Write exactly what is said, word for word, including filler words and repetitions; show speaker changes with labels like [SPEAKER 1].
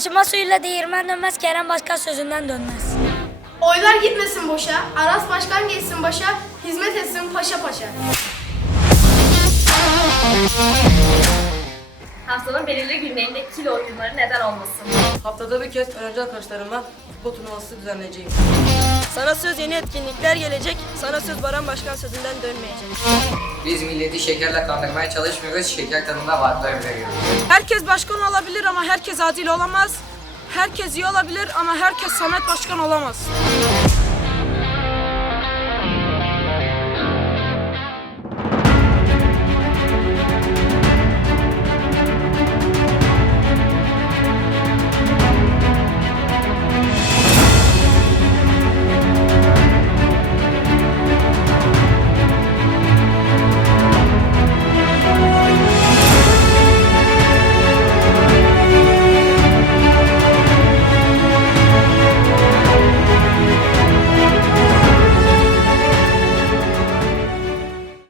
[SPEAKER 1] Taşıma suyuyla değirmen dönmez, Kerem Başkan sözünden dönmez.
[SPEAKER 2] Oylar gitmesin boşa, Aras Başkan geçsin başa, hizmet etsin paşa paşa.
[SPEAKER 3] Haftanın belirli günlerinde kilo oyunları neden olmasın?
[SPEAKER 4] Haftada bir kez öğrenci arkadaşlarıma futbol turnuvası düzenleyeceğim.
[SPEAKER 5] Sana söz yeni etkinlikler gelecek, sana söz Baran Başkan sözünden dönmeyecek.
[SPEAKER 6] Biz milleti şekerle kandırmaya çalışmıyoruz, şeker tadında vaatler veriyoruz.
[SPEAKER 5] Herkes başkan olabilir ama herkes adil olamaz. Herkes iyi olabilir ama herkes Samet Başkan olamaz.